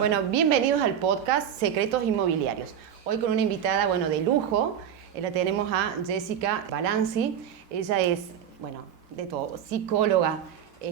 Bueno, bienvenidos al podcast Secretos Inmobiliarios. Hoy con una invitada, de lujo. La tenemos a Jessica Balanzi. Ella es, de todo, psicóloga,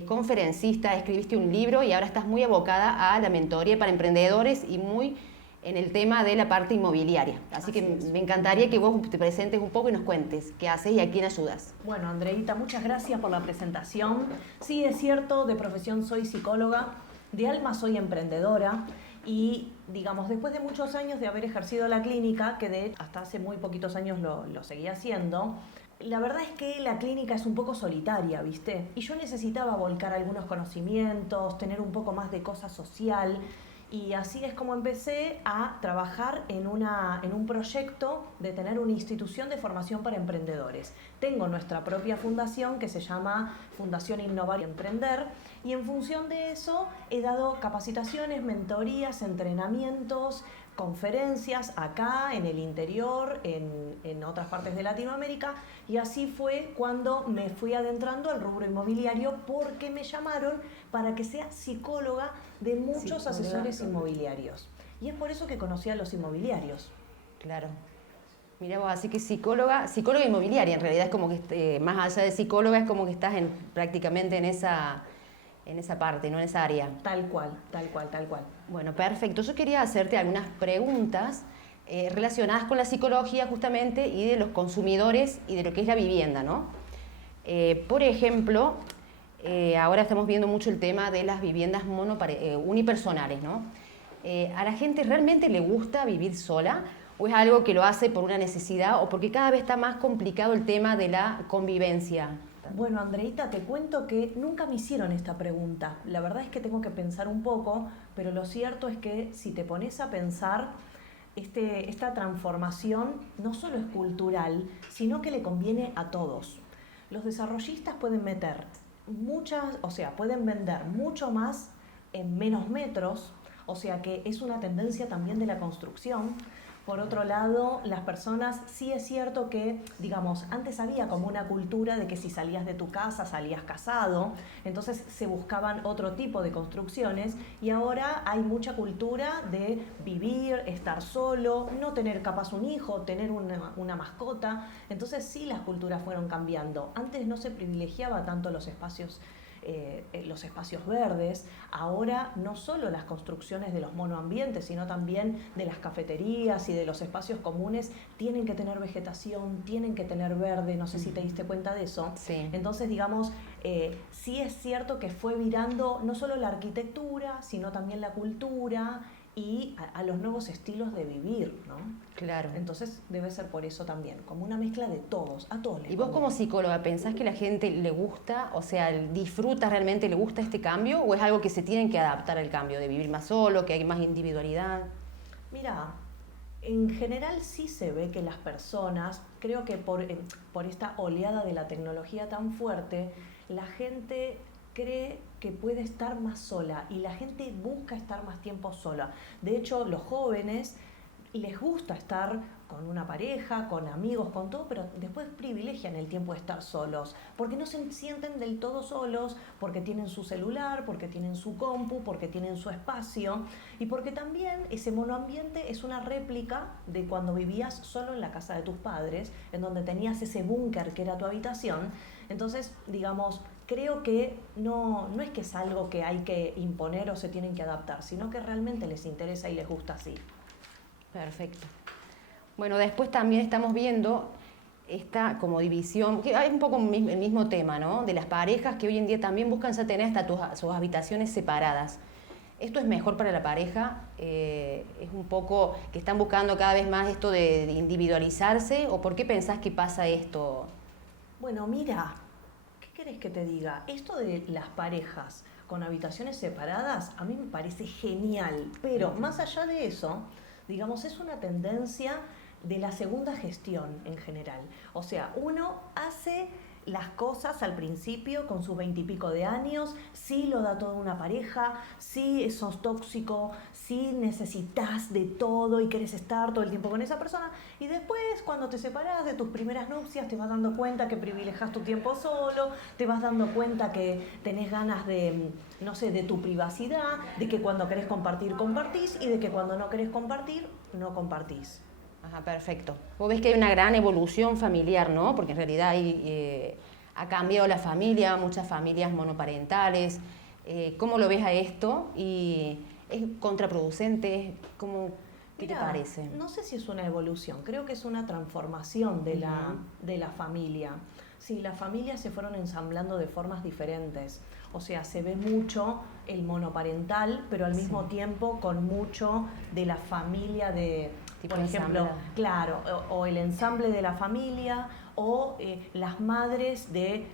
conferencista, escribiste un libro y ahora estás muy abocada a la mentoría para emprendedores y muy en el tema de la parte inmobiliaria. Así que me encantaría que vos te presentes un poco y nos cuentes qué haces y a quién ayudas. Bueno, Andreita, muchas gracias por la presentación. Sí, es cierto, de profesión soy psicóloga, de alma soy emprendedora y, después de muchos años de haber ejercido la clínica, que de hecho hasta hace muy poquitos años lo seguía haciendo, la verdad es que la clínica es un poco solitaria, ¿viste? Y yo necesitaba volcar algunos conocimientos, tener un poco más de cosa social. Y así es como empecé a trabajar en un proyecto de tener una institución de formación para emprendedores. Tengo nuestra propia fundación que se llama Fundación Innovar y Emprender, y en función de eso he dado capacitaciones, mentorías, entrenamientos, conferencias acá, en el interior, en otras partes de Latinoamérica, y así fue cuando me fui adentrando al rubro inmobiliario porque me llamaron para que sea psicóloga de muchos asesores inmobiliarios. Y es por eso que conocí a los inmobiliarios. Claro. Mira vos, así que psicóloga inmobiliaria, en realidad es como que más allá de psicóloga es como que estás prácticamente en esa parte, ¿no? En esa área. Tal cual, tal cual, tal cual. Bueno, perfecto. Yo quería hacerte algunas preguntas relacionadas con la psicología justamente y de los consumidores y de lo que es la vivienda, ¿no? Por ejemplo, ahora estamos viendo mucho el tema de las viviendas unipersonales, ¿no? ¿A la gente realmente le gusta vivir sola o es algo que lo hace por una necesidad o porque cada vez está más complicado el tema de la convivencia? Bueno, Andreita, te cuento que nunca me hicieron esta pregunta. La verdad es que tengo que pensar un poco, pero lo cierto es que si te pones a pensar, esta transformación no solo es cultural, sino que le conviene a todos. Los desarrollistas pueden meter pueden vender mucho más en menos metros, o sea que es una tendencia también de la construcción. Por otro lado, las personas, sí es cierto que, antes había como una cultura de que si salías de tu casa, salías casado, entonces se buscaban otro tipo de construcciones y ahora hay mucha cultura de vivir, estar solo, no tener capaz un hijo, tener una mascota. Entonces sí, las culturas fueron cambiando. Antes no se privilegiaba tanto los espacios verdes. Ahora no solo las construcciones de los monoambientes, sino también de las cafeterías y de los espacios comunes tienen que tener vegetación, tienen que tener verde, no sé si te diste cuenta de eso. Sí. Entonces, sí es cierto que fue virando no solo la arquitectura, sino también la cultura y a los nuevos estilos de vivir, ¿no? Claro. Entonces debe ser por eso también, como una mezcla de todos, a todos les ¿Y vos conviene. como psicóloga pensás que la gente le gusta, disfruta realmente, le gusta este cambio o es algo que se tienen que adaptar al cambio, de vivir más solo, que hay más individualidad? Mira, en general sí se ve que las personas, creo que por esta oleada de la tecnología tan fuerte, la gente cree que puede estar más sola y la gente busca estar más tiempo sola. De hecho, los jóvenes les gusta estar con una pareja, con amigos, con todo, pero después privilegian el tiempo de estar solos, porque no se sienten del todo solos, porque tienen su celular, porque tienen su compu, porque tienen su espacio, y porque también ese monoambiente es una réplica de cuando vivías solo en la casa de tus padres, en donde tenías ese búnker que era tu habitación. Entonces, creo que no es que es algo que hay que imponer o se tienen que adaptar, sino que realmente les interesa y les gusta así. Perfecto. Bueno, después también estamos viendo esta como división, que hay un poco el mismo tema, ¿no? De las parejas que hoy en día también buscan ya tener hasta sus habitaciones separadas. ¿Esto es mejor para la pareja? ¿Es un poco que están buscando cada vez más esto de individualizarse? ¿O por qué pensás que pasa esto? Bueno, mira, ¿qué querés que te diga? Esto de las parejas con habitaciones separadas a mí me parece genial, pero más allá de eso, es una tendencia de la segunda gestión en general. O sea, uno hace las cosas al principio con sus 20 y pico de años, sí lo da toda una pareja, sí sos tóxico, sí necesitas de todo y querés estar todo el tiempo con esa persona, y después cuando te separás de tus primeras nupcias te vas dando cuenta que privilegias tu tiempo solo, te vas dando cuenta que tenés ganas de, no sé, de tu privacidad, de que cuando querés compartir, compartís, y de que cuando no querés compartir, no compartís. Ajá, perfecto. Vos ves que hay una gran evolución familiar, ¿no? Porque en realidad ha cambiado la familia, muchas familias monoparentales. ¿Cómo lo ves a esto? ¿Y es contraproducente? ¿Qué te parece? No sé si es una evolución, creo que es una transformación de la familia. Sí, las familias se fueron ensamblando de formas diferentes. O sea, se ve mucho el monoparental, pero al mismo tiempo con mucho de la familia de... Tipo por ejemplo, ensamblada. claro, o el ensamble de la familia, o las madres de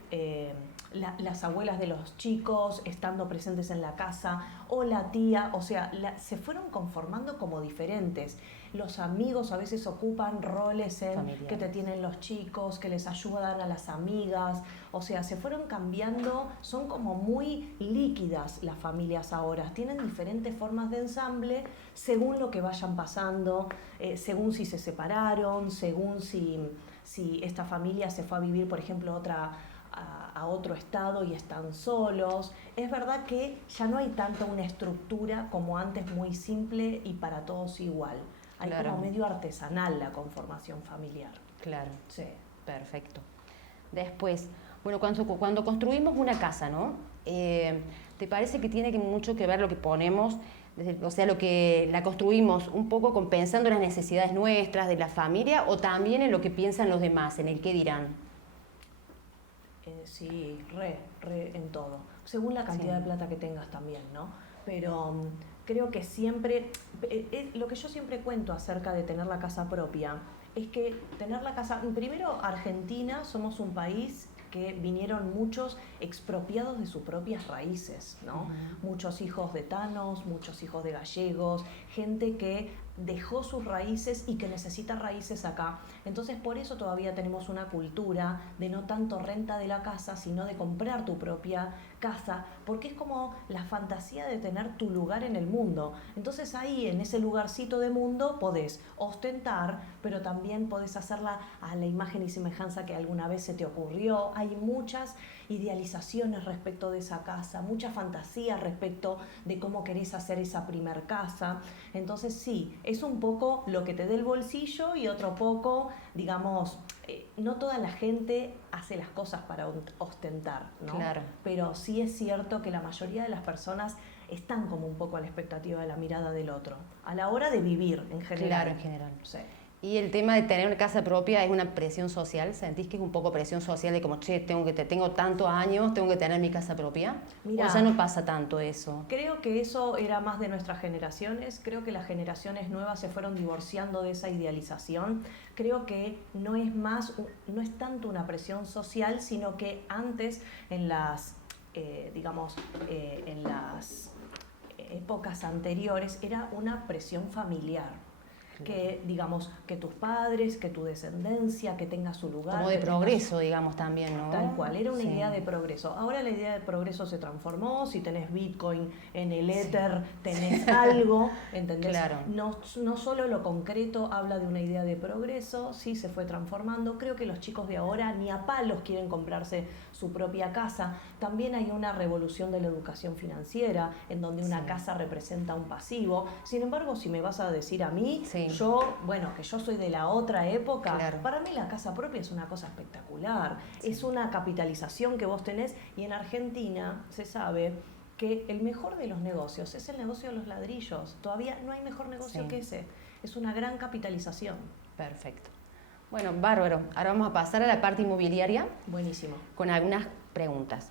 las abuelas de los chicos estando presentes en la casa, o la tía, o sea, se fueron conformando como diferentes. Los amigos a veces ocupan roles en Familiares. que te tienen los chicos, que les ayudan a las amigas, o sea, se fueron cambiando, son como muy líquidas las familias ahora, tienen diferentes formas de ensamble según lo que vayan pasando, según si se separaron, según si esta familia se fue a vivir, por ejemplo, a otro estado y están solos. Es verdad que ya no hay tanta una estructura como antes, muy simple y para todos igual. Hay como medio artesanal la conformación familiar. Claro. Sí. Perfecto. Después, bueno, cuando construimos una casa, ¿no? ¿Te parece que tiene mucho que ver lo que ponemos, o sea, lo que la construimos un poco pensando en las necesidades nuestras, de la familia, o también en lo que piensan los demás, en el qué dirán? Sí, re en todo. Según la cantidad de plata que tengas también, ¿no? Pero creo que siempre, lo que yo siempre cuento acerca de tener la casa propia, es que tener la casa, primero Argentina, somos un país que vinieron muchos expropiados de sus propias raíces, ¿no? Muchos hijos de tanos, muchos hijos de gallegos, gente que dejó sus raíces y que necesita raíces acá. Entonces por eso todavía tenemos una cultura de no tanto renta de la casa, sino de comprar tu propia casa, porque es como la fantasía de tener tu lugar en el mundo. Entonces ahí, en ese lugarcito de mundo, podés ostentar, pero también podés hacerla a la imagen y semejanza que alguna vez se te ocurrió. Hay muchas idealizaciones respecto de esa casa, mucha fantasía respecto de cómo querés hacer esa primer casa. Entonces sí, es un poco lo que te dé el bolsillo y otro poco, digamos, no toda la gente hace las cosas para ostentar, ¿no? Claro. Pero sí es cierto que la mayoría de las personas están como un poco a la expectativa de la mirada del otro, a la hora de vivir en general. Claro, en general. Sí. Y el tema de tener una casa propia es una presión social. ¿Sentís que es un poco presión social de como, che, tengo tantos años, tengo que tener mi casa propia? Mirá, ¿O ya no pasa tanto eso? Creo que eso era más de nuestras generaciones. Creo que las generaciones nuevas se fueron divorciando de esa idealización. Creo que no es tanto una presión social, sino que antes en las, en las épocas anteriores era una presión familiar. Que, digamos, que tus padres, que tu descendencia, que tenga su lugar. Como de progreso, digamos, también, ¿no? Tal cual, era una idea de progreso. Ahora la idea de progreso se transformó, si tenés Bitcoin en el éter, tenés algo, ¿entendés? Claro. No solo lo concreto habla de una idea de progreso, sí se fue transformando. Creo que los chicos de ahora ni a palos quieren comprarse su propia casa. También hay una revolución de la educación financiera, en donde una casa representa un pasivo. Sin embargo, si me vas a decir a mí, que yo soy de la otra época, para mí la casa propia es una cosa espectacular. Es una capitalización que vos tenés, y en Argentina se sabe que el mejor de los negocios es el negocio de los ladrillos. Todavía no hay mejor negocio que ese. Es una gran capitalización. Perfecto. Bueno, bárbaro. Ahora vamos a pasar a la parte inmobiliaria. Buenísimo. Con algunas preguntas.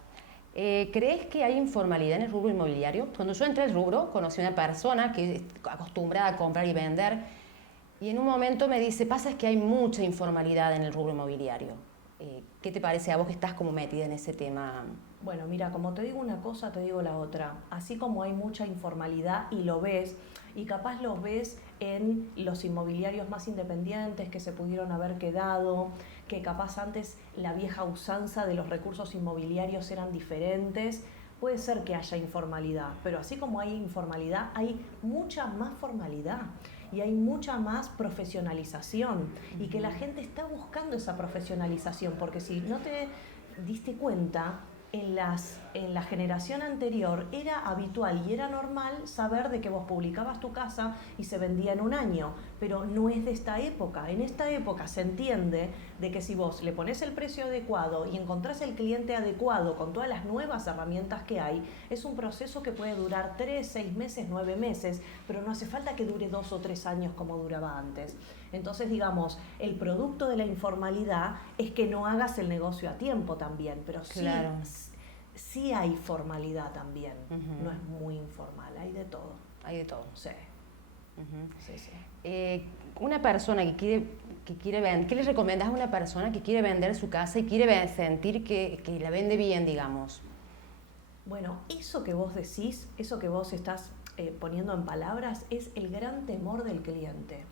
¿Crees que hay informalidad en el rubro inmobiliario? Cuando yo entré al rubro, conocí a una persona que es acostumbrada a comprar y vender, y en un momento me dice, pasa es que hay mucha informalidad en el rubro inmobiliario. ¿Qué te parece a vos que estás como metida en ese tema? Bueno, mira, como te digo una cosa, te digo la otra. Así como hay mucha informalidad y lo ves, y capaz los ves en los inmobiliarios más independientes que se pudieron haber quedado, que capaz antes la vieja usanza de los recursos inmobiliarios eran diferentes. Puede ser que haya informalidad, pero así como hay informalidad, hay mucha más formalidad y hay mucha más profesionalización, y que la gente está buscando esa profesionalización, porque si no te diste cuenta, en la generación anterior era habitual y era normal saber de que vos publicabas tu casa y se vendía en un año, pero no es de esta época. En esta época se entiende de que si vos le pones el precio adecuado y encontrás el cliente adecuado con todas las nuevas herramientas que hay, es un proceso que puede durar 3, 6 meses, 9 meses, pero no hace falta que dure 2 o 3 años como duraba antes. Entonces, digamos, el producto de la informalidad es que no hagas el negocio a tiempo también, pero sí, claro. Sí hay formalidad también, Uh-huh. no es muy informal, hay de todo. Hay de todo. Sí. Uh-huh. Sí, sí. Una persona que quiere vender, ¿qué le recomendás a una persona que quiere vender su casa y quiere sentir que la vende bien, digamos? Bueno, eso que vos decís, eso que vos estás poniendo en palabras, es el gran temor del cliente.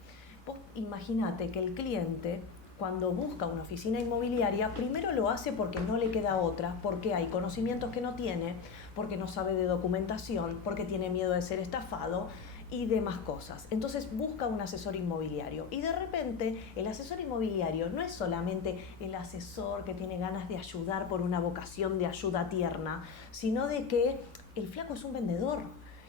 Vos imaginate que el cliente, cuando busca una oficina inmobiliaria, primero lo hace porque no le queda otra, porque hay conocimientos que no tiene, porque no sabe de documentación, porque tiene miedo de ser estafado y demás cosas. Entonces busca un asesor inmobiliario, y de repente el asesor inmobiliario no es solamente el asesor que tiene ganas de ayudar por una vocación de ayuda tierna, sino de que el flaco es un vendedor.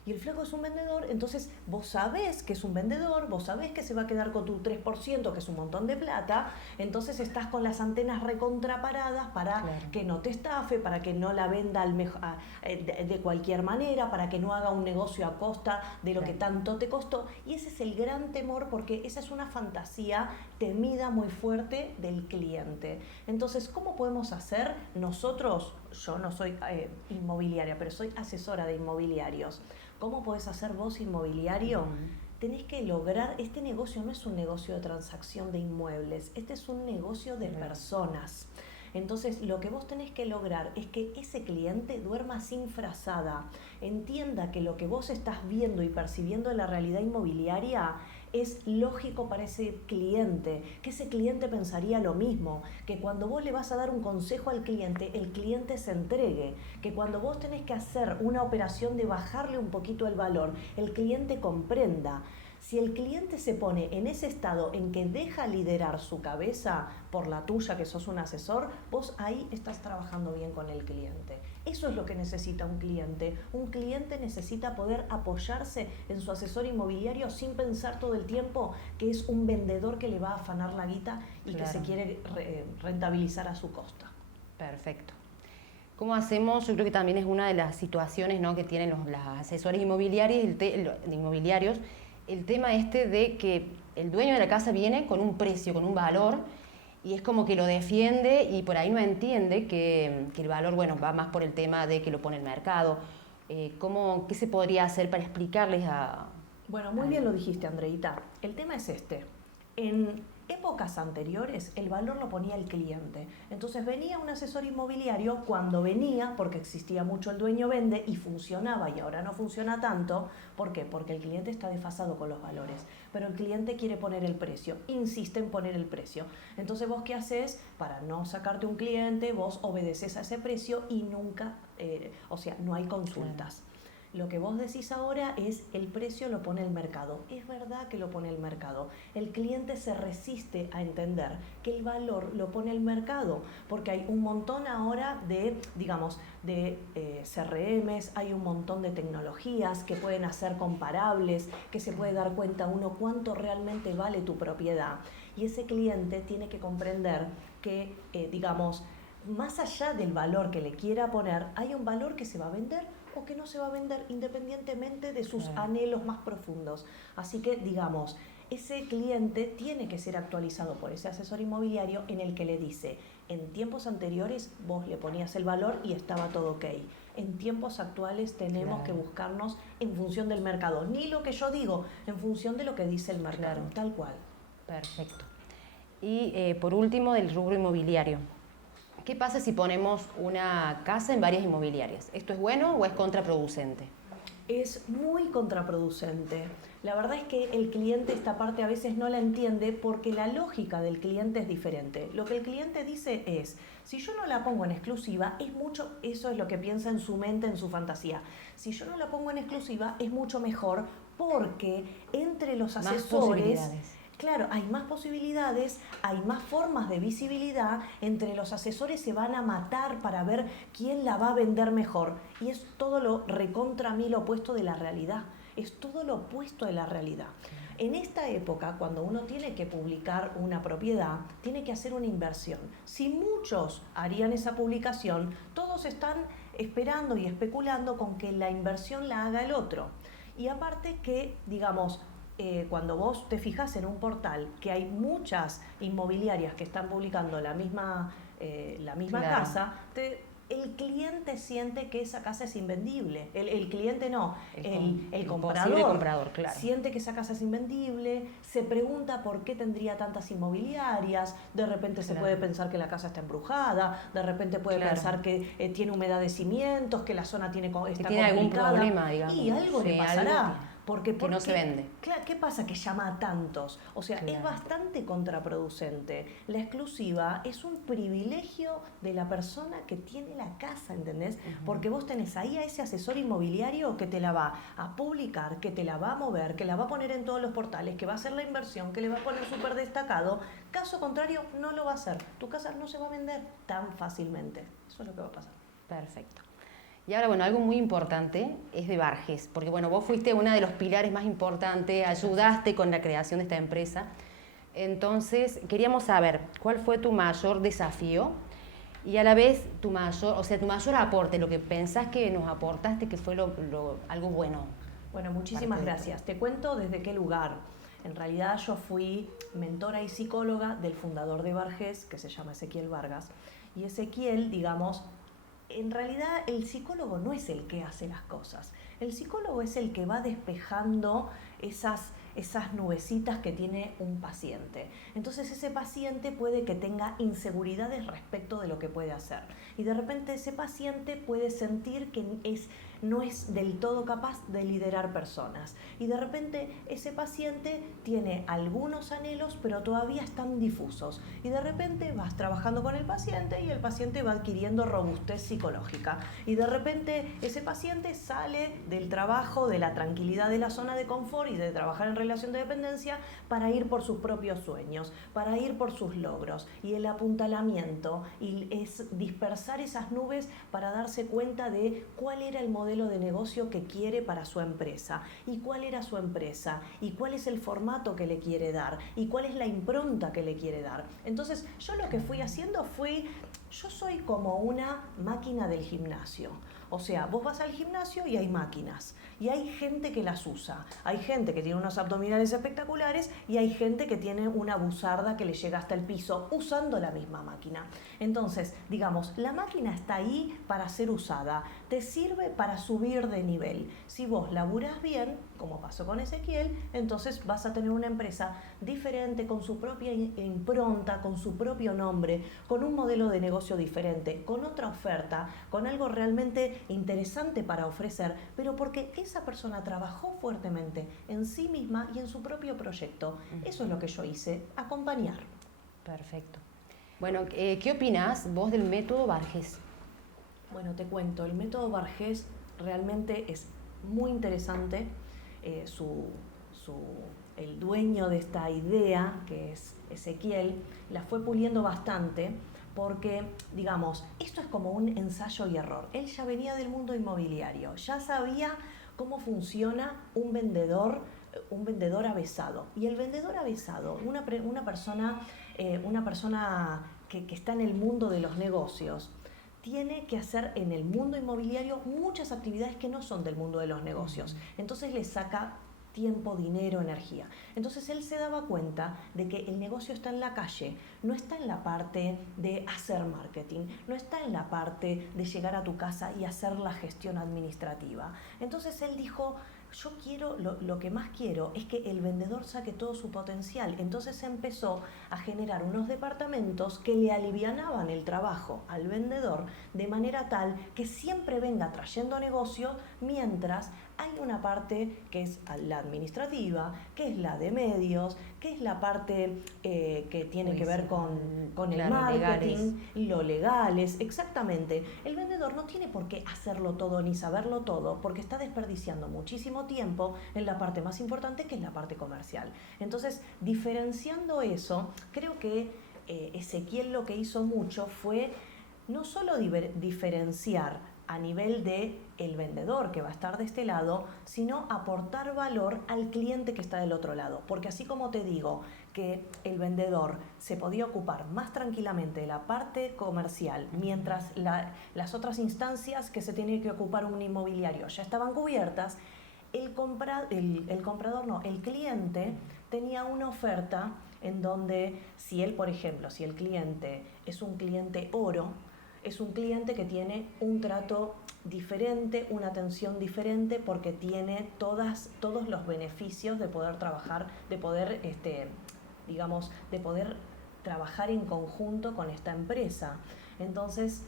Y el flaco es un vendedor, entonces vos sabés que es un vendedor, vos sabés que se va a quedar con tu 3%, que es un montón de plata, entonces estás con las antenas recontraparadas para claro. que no te estafe, para que no la venda de cualquier manera, para que no haga un negocio a costa de lo claro. que tanto te costó. Y ese es el gran temor, porque esa es una fantasía temida muy fuerte del cliente. Entonces, ¿cómo podemos hacer nosotros? Yo no soy inmobiliaria, pero soy asesora de inmobiliarios. ¿Cómo podés hacer vos inmobiliario? Tenés que lograr, este negocio no es un negocio de transacción de inmuebles, este es un negocio de personas. Entonces, lo que vos tenés que lograr es que ese cliente duerma sin frazada, entienda que lo que vos estás viendo y percibiendo en la realidad inmobiliaria es lógico para ese cliente, que ese cliente pensaría lo mismo, que cuando vos le vas a dar un consejo al cliente, el cliente se entregue, que cuando vos tenés que hacer una operación de bajarle un poquito el valor, el cliente comprenda. Si el cliente se pone en ese estado en que deja liderar su cabeza por la tuya, que sos un asesor, vos ahí estás trabajando bien con el cliente. Eso es lo que necesita un cliente. Un cliente necesita poder apoyarse en su asesor inmobiliario sin pensar todo el tiempo que es un vendedor que le va a afanar la guita y claro. que se quiere rentabilizar a su costa. Perfecto. ¿Cómo hacemos? Yo creo que también es una de las situaciones, ¿no?, que tienen los asesores inmobiliarios, el tema este de que el dueño de la casa viene con un precio, con un valor, y es como que lo defiende y por ahí no entiende que el valor, bueno, va más por el tema de que lo pone el mercado. ¿Qué se podría hacer para explicarles a...? Bueno, muy bien lo dijiste, Andreita. El tema es este. En épocas anteriores el valor lo ponía el cliente. Entonces venía un asesor inmobiliario cuando venía, porque existía mucho el dueño vende y funcionaba, y ahora no funciona tanto. ¿Por qué? Porque el cliente está desfasado con los valores, pero el cliente quiere poner el precio, insiste en poner el precio. Entonces vos, ¿qué haces? Para no sacarte un cliente, vos obedeces a ese precio y nunca, no hay consultas. Claro. Lo que vos decís ahora es el precio lo pone el mercado. Es verdad que lo pone el mercado. El cliente se resiste a entender que el valor lo pone el mercado, porque hay un montón ahora de CRMs, hay un montón de tecnologías que pueden hacer comparables, que se puede dar cuenta uno cuánto realmente vale tu propiedad. Y ese cliente tiene que comprender que, más allá del valor que le quiera poner, hay un valor que se va a vender o que no se va a vender independientemente de sus anhelos más profundos. Así que, ese cliente tiene que ser actualizado por ese asesor inmobiliario en el que le dice, en tiempos anteriores vos le ponías el valor y estaba todo ok. En tiempos actuales tenemos que buscarnos en función del mercado. Ni lo que yo digo, en función de lo que dice el mercado, tal cual. Perfecto. Y por último, del rubro inmobiliario. ¿Qué pasa si ponemos una casa en varias inmobiliarias? ¿Esto es bueno o es contraproducente? Es muy contraproducente. La verdad es que el cliente esta parte a veces no la entiende porque la lógica del cliente es diferente. Lo que el cliente dice es, si yo no la pongo en exclusiva, es mucho, eso es lo que piensa en su mente, en su fantasía. Si yo no la pongo en exclusiva, es mucho mejor porque entre los asesores... Claro, hay más posibilidades, hay más formas de visibilidad, entre los asesores se van a matar para ver quién la va a vender mejor. Y es todo lo recontra mil opuesto de la realidad, es todo lo opuesto de la realidad. En esta época, cuando uno tiene que publicar una propiedad, tiene que hacer una inversión. Si muchos harían esa publicación, todos están esperando y especulando con que la inversión la haga el otro. Y aparte que, digamos, cuando vos te fijas en un portal que hay muchas inmobiliarias que están publicando la misma claro. casa, el cliente siente que esa casa es invendible. El cliente no, el comprador claro. Siente que esa casa es invendible, se pregunta por qué tendría tantas inmobiliarias, de repente se puede pensar que la casa está embrujada, de repente puede pensar que tiene humedad de cimientos, que la zona está tiene algún problema, digamos. Y algo le pasará. Algo porque no se vende. Claro, ¿qué pasa que llama a tantos? O sea, es bastante contraproducente. La exclusiva es un privilegio de la persona que tiene la casa, ¿entendés? Porque vos tenés ahí a ese asesor inmobiliario que te la va a publicar, que te la va a mover, que la va a poner en todos los portales, que va a hacer la inversión, que le va a poner súper destacado. Caso contrario, no lo va a hacer. Tu casa no se va a vender tan fácilmente. Eso es lo que va a pasar. Perfecto. Y ahora, bueno, algo muy importante es de Barges, porque bueno, vos fuiste una de los pilares más importantes, ayudaste con la creación de esta empresa. Entonces, queríamos saber cuál fue tu mayor desafío y a la vez tu mayor aporte, lo que pensás que nos aportaste, que fue algo bueno. Bueno, muchísimas gracias. Te cuento desde qué lugar. En realidad yo fui mentora y psicóloga del fundador de Barges, que se llama Ezequiel Vargas. Y Ezequiel, digamos, en realidad el psicólogo no es el que hace las cosas. El psicólogo es el que va despejando esas nubecitas que tiene un paciente. Entonces ese paciente puede que tenga inseguridades respecto de lo que puede hacer. Y de repente ese paciente puede sentir que no es del todo capaz de liderar personas. Y de repente ese paciente tiene algunos anhelos, pero todavía están difusos. Y de repente vas trabajando con el paciente y el paciente va adquiriendo robustez psicológica. Y de repente ese paciente sale del trabajo, de la tranquilidad de la zona de confort y de trabajar en relación de dependencia para ir por sus propios sueños, para ir por sus logros. Y el apuntalamiento es dispersar esas nubes para darse cuenta de cuál era el modelo de negocio que quiere para su empresa y cuál era su empresa y cuál es el formato que le quiere dar y cuál es la impronta que le quiere dar. Entonces yo lo que fui haciendo yo soy como una máquina del gimnasio. O sea, vos vas al gimnasio y hay máquinas, y hay gente que las usa. Hay gente que tiene unos abdominales espectaculares y hay gente que tiene una buzarda que le llega hasta el piso usando la misma máquina. Entonces, digamos, la máquina está ahí para ser usada, te sirve para subir de nivel. Si vos laburás bien, como pasó con Ezequiel, entonces vas a tener una empresa diferente, con su propia impronta, con su propio nombre, con un modelo de negocio diferente, con otra oferta, con algo realmente interesante para ofrecer, pero porque esa persona trabajó fuertemente en sí misma y en su propio proyecto. Eso es lo que yo hice, acompañar. Perfecto. Bueno, ¿qué opinás vos del método Barges? Bueno, te cuento, el método Barges realmente es muy interesante. El dueño de esta idea, que es Ezequiel, la fue puliendo bastante porque, digamos, esto es como un ensayo y error. Él ya venía del mundo inmobiliario, ya sabía cómo funciona un vendedor avesado. Y el vendedor avesado, una persona que está en el mundo de los negocios, tiene que hacer en el mundo inmobiliario muchas actividades que no son del mundo de los negocios. Entonces le saca tiempo, dinero, energía. Entonces él se daba cuenta de que el negocio está en la calle, no está en la parte de hacer marketing, no está en la parte de llegar a tu casa y hacer la gestión administrativa. Entonces él dijo, yo quiero, lo que más quiero es que el vendedor saque todo su potencial. Entonces empezó a generar unos departamentos que le alivianaban el trabajo al vendedor de manera tal que siempre venga trayendo negocio mientras hay una parte que es la administrativa, que es la de medios, que es la parte que tiene que ver con el marketing, lo legales, exactamente. El vendedor no tiene por qué hacerlo todo ni saberlo todo, porque está desperdiciando muchísimo tiempo en la parte más importante, que es la parte comercial. Entonces, diferenciando eso, creo que Ezequiel lo que hizo mucho fue no solo diferenciar a nivel de el vendedor que va a estar de este lado, sino aportar valor al cliente que está del otro lado. Porque así como te digo que el vendedor se podía ocupar más tranquilamente de la parte comercial, mientras las otras instancias que se tenía que ocupar un inmobiliario ya estaban cubiertas, el cliente tenía una oferta en donde si él, por ejemplo, si el cliente es un cliente oro, es un cliente que tiene un trato diferente, una atención diferente, porque tiene todos los beneficios de poder trabajar, de poder trabajar en conjunto con esta empresa. Entonces,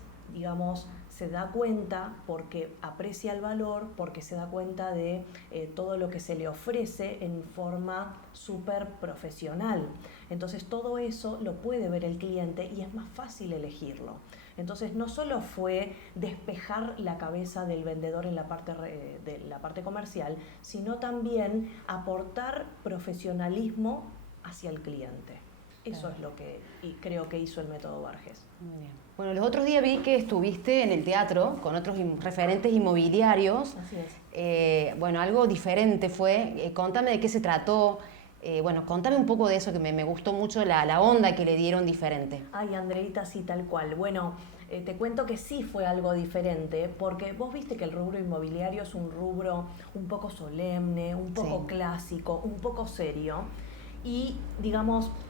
se da cuenta porque aprecia el valor, porque se da cuenta de todo lo que se le ofrece en forma súper profesional. Entonces, todo eso lo puede ver el cliente y es más fácil elegirlo. Entonces, no solo fue despejar la cabeza del vendedor en la parte comercial, sino también aportar profesionalismo hacia el cliente. Eso es lo que creo que hizo el método Barges. Muy bien. Bueno, los otros días vi que estuviste en el teatro con otros referentes inmobiliarios. Así es. Bueno, algo diferente fue. Contame de qué se trató. Contame un poco de eso, que me gustó mucho la onda que le dieron diferente. Ay, Andreita, sí, tal cual. Bueno, te cuento que sí fue algo diferente, porque vos viste que el rubro inmobiliario es un rubro un poco solemne, un poco clásico, un poco serio. Y,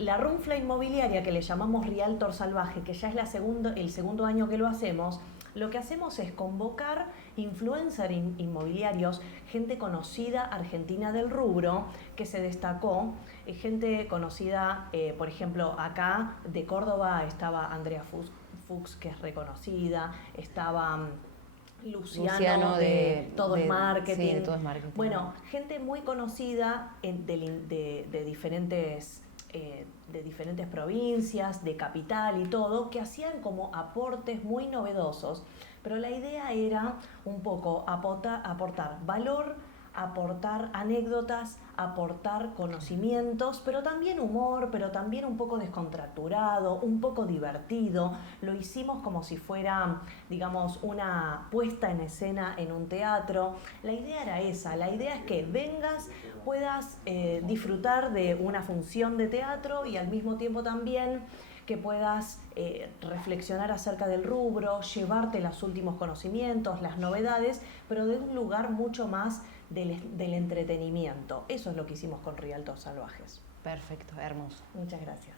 la runfla inmobiliaria que le llamamos Rialtor Salvaje, que ya es el segundo año que lo hacemos, lo que hacemos es convocar influencers inmobiliarios, gente conocida argentina del rubro que se destacó, gente conocida, por ejemplo, acá de Córdoba estaba Andrea Fuchs, que es reconocida, estaba Luciano de Todo es Marketing. Bueno, gente muy conocida de diferentes provincias, de capital y todo, que hacían como aportes muy novedosos, pero la idea era un poco aportar valor, aportar anécdotas, aportar conocimientos, pero también humor, pero también un poco descontracturado, un poco divertido. Lo hicimos como si fuera, una puesta en escena en un teatro. La idea era esa, la idea es que vengas, puedas disfrutar de una función de teatro y al mismo tiempo también que puedas reflexionar acerca del rubro, llevarte los últimos conocimientos, las novedades, pero de un lugar mucho más del entretenimiento. Eso es lo que hicimos con Rialtos Salvajes. Perfecto, hermoso. Muchas gracias.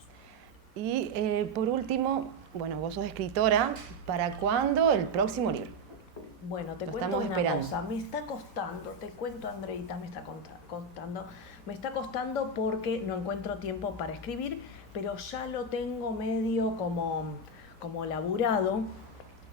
Y por último, vos sos escritora. ¿Para cuándo el próximo libro? Bueno, te cuento una cosa. Me está costando, te cuento, Andreita, me está costando. Me está costando porque no encuentro tiempo para escribir, pero ya lo tengo medio como laburado.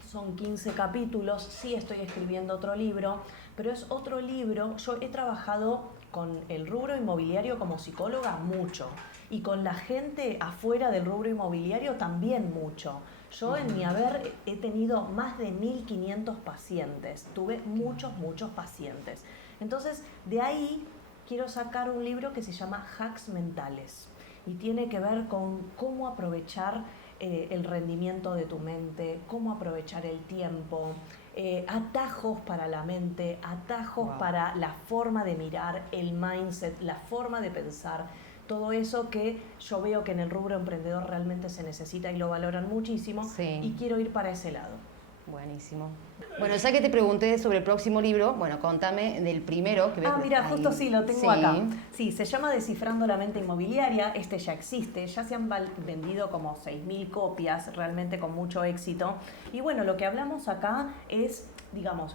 Son 15 capítulos, sí estoy escribiendo otro libro, pero es otro libro. Yo he trabajado con el rubro inmobiliario como psicóloga mucho y con la gente afuera del rubro inmobiliario también mucho. Yo en mi haber he tenido más de 1.500 pacientes, tuve muchos pacientes. Entonces, de ahí quiero sacar un libro que se llama Hacks Mentales y tiene que ver con cómo aprovechar el rendimiento de tu mente, cómo aprovechar el tiempo, atajos para la mente, atajos para la forma de mirar, el mindset, la forma de pensar, todo eso que yo veo que en el rubro emprendedor realmente se necesita y lo valoran muchísimo, y quiero ir para ese lado. Buenísimo. Bueno, ya que te pregunté sobre el próximo libro, contame del primero. Mira, justo sí, lo tengo acá. Sí, se llama Descifrando la mente inmobiliaria. Este ya existe, ya se han vendido como 6.000 copias, realmente con mucho éxito. Y bueno, lo que hablamos acá es,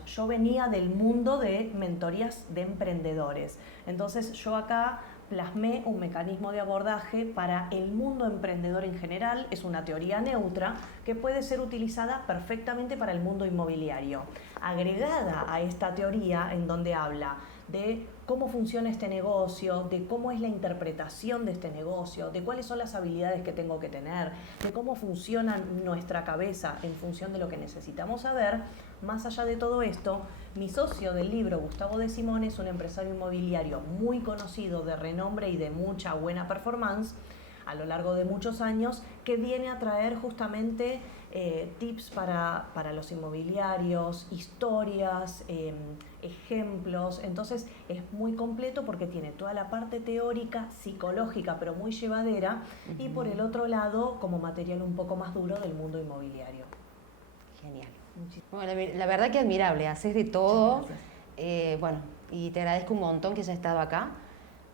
yo venía del mundo de mentorías de emprendedores. Entonces yo acá plasmé un mecanismo de abordaje para el mundo emprendedor en general. Es una teoría neutra que puede ser utilizada perfectamente para el mundo inmobiliario. Agregada a esta teoría, en donde habla de cómo funciona este negocio, de cómo es la interpretación de este negocio, de cuáles son las habilidades que tengo que tener, de cómo funciona nuestra cabeza en función de lo que necesitamos saber. Más allá de todo esto, mi socio del libro, Gustavo De Simone, es un empresario inmobiliario muy conocido, de renombre y de mucha buena performance a lo largo de muchos años, que viene a traer justamente tips para los inmobiliarios, historias, ejemplos. Entonces es muy completo porque tiene toda la parte teórica, psicológica, pero muy llevadera, y por el otro lado como material un poco más duro del mundo inmobiliario. Genial. Bueno, la verdad que admirable, haces de todo. Bueno, y te agradezco un montón que hayas estado acá.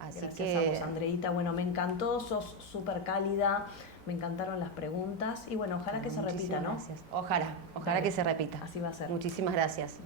Así Gracias a vos, Andreita. Bueno, me encantó, sos súper cálida, me encantaron las preguntas y bueno, ojalá que se repita, ¿no? Gracias. Ojalá que se repita. Así va a ser. Muchísimas gracias.